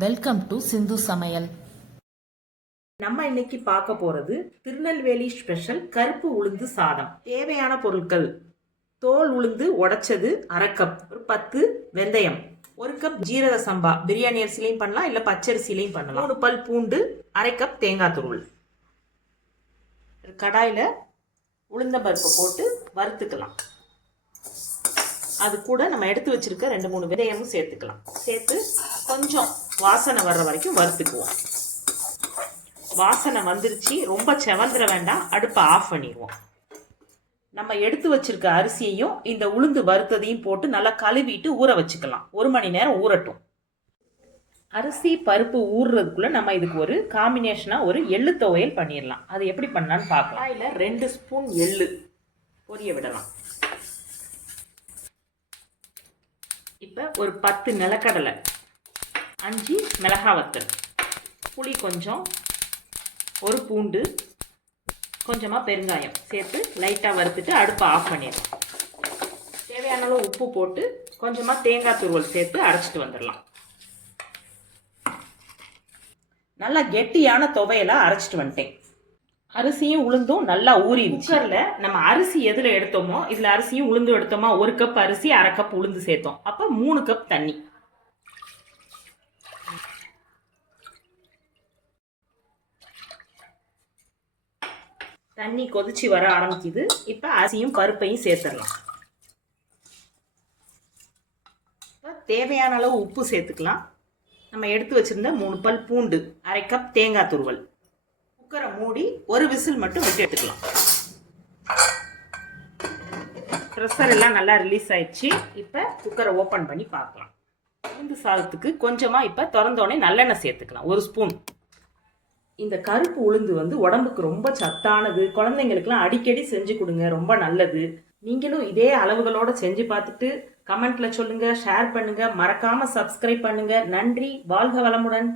Welcome to சிந்து சமையல். நம்ம இன்னைக்கு பார்க்க போறது திருநெல்வேலி ஸ்பெஷல் கருப்பு உளுந்து சாதம். தேவையான பொருட்கள்: தோல் உளுந்து உடைச்சது 1/2 கப், ஒரு 10 வெந்தயம், 1 கப் ஜீரக சம்பா, பிரியாணி அரிசிலையும் பண்ணலாம் இல்ல பச்சரிசிலையும் பண்ணலாம், 3 பல் பூண்டு, 1/2 கப் தேங்காய் துருவல். கடாயில உளுந்த பருப்பை போட்டு வறுத்துக்கலாம். அது கூட நம்ம எடுத்து வச்சிருக்க 2-3 வெந்தயமும் சேர்த்துக்கலாம். சேர்த்து கொஞ்சம் வாசனை வர்ற வரைக்கும் வறுத்துக்குவோம். வாசனை வந்துருச்சு, ரொம்ப செவந்துட வேண்டாம், அடுப்பை ஆஃப் பண்ணிடுவோம். நம்ம எடுத்து வச்சிருக்க அரிசியையும் இந்த உளுந்து வறுத்ததையும் போட்டு நல்லா கழுவிட்டு ஊற வச்சுக்கலாம். 1 மணி நேரம் ஊறட்டும். அரிசி பருப்பு ஊறுறதுக்குள்ள நம்ம இதுக்கு ஒரு காம்பினேஷனாக ஒரு எள்ளு துவையல் பண்ணிடலாம். அது எப்படி பண்ணலான்னு பார்க்கலாம். இல்லை 2 ஸ்பூன் எள்ளு பொரிய விடலாம். இப்போ ஒரு 10 நிலக்கடலை, 5 மிளகாய் வத்தல், புளி கொஞ்சம், ஒரு பூண்டு, கொஞ்சமாக பெருங்காயம் சேர்த்து லைட்டாக வறுத்துட்டு அடுப்பை ஆஃப் பண்ணிடலாம். தேவையான அளவு உப்பு போட்டு கொஞ்சமாக தேங்காய் துருவல் சேர்த்து அரைச்சிட்டு வந்துடலாம். நல்லா கெட்டியான துவையலாக அரைச்சிட்டு வந்துட்டேன். அரிசியும் உளுந்தும் நல்லா ஊறி. குக்கரில் நம்ம அரிசி எதில் எடுத்தோமோ இதில் அரிசியும் உளுந்து எடுத்தோமா, 1 கப் அரிசி 1/2 கப் உளுந்து சேர்த்தோம். அப்போ 3 கப் தண்ணி. தண்ணி கொதிச்சு வர ஆரம்பிக்குது. இப்போ அரிசியும் பருப்பையும் சேர்த்துடலாம். இப்போ தேவையான அளவு உப்பு சேர்த்துக்கலாம். நம்ம எடுத்து வச்சிருந்த 3 பல் பூண்டு, 1/2 கப் தேங்காய் துருவல். குக்கரை மூடி ஒரு விசில் மட்டும் விட்டு எடுத்துக்கலாம். ப்ரெஷர் எல்லாம் நல்லா ரிலீஸ் ஆயிடுச்சு. இப்போ குக்கரை ஓப்பன் பண்ணி பார்க்கலாம். உளுந்து சாதத்துக்கு கொஞ்சமாக இப்போ திறந்தோடனே நல்லெண்ணெய் சேர்த்துக்கலாம், 1 ஸ்பூன். இந்த கருப்பு உளுந்து உடம்புக்கு ரொம்ப சத்தானது. குழந்தைங்களுக்குலாம் அடிக்கடி செஞ்சு கொடுங்க, ரொம்ப நல்லது. நீங்களும் இதே அளவுகளோட செஞ்சு பார்த்துட்டு கமெண்ட்ல சொல்லுங்க, ஷேர் பண்ணுங்க, மறக்காம சப்ஸ்கிரைப் பண்ணுங்க. நன்றி. வாழ்க வளமுடன்.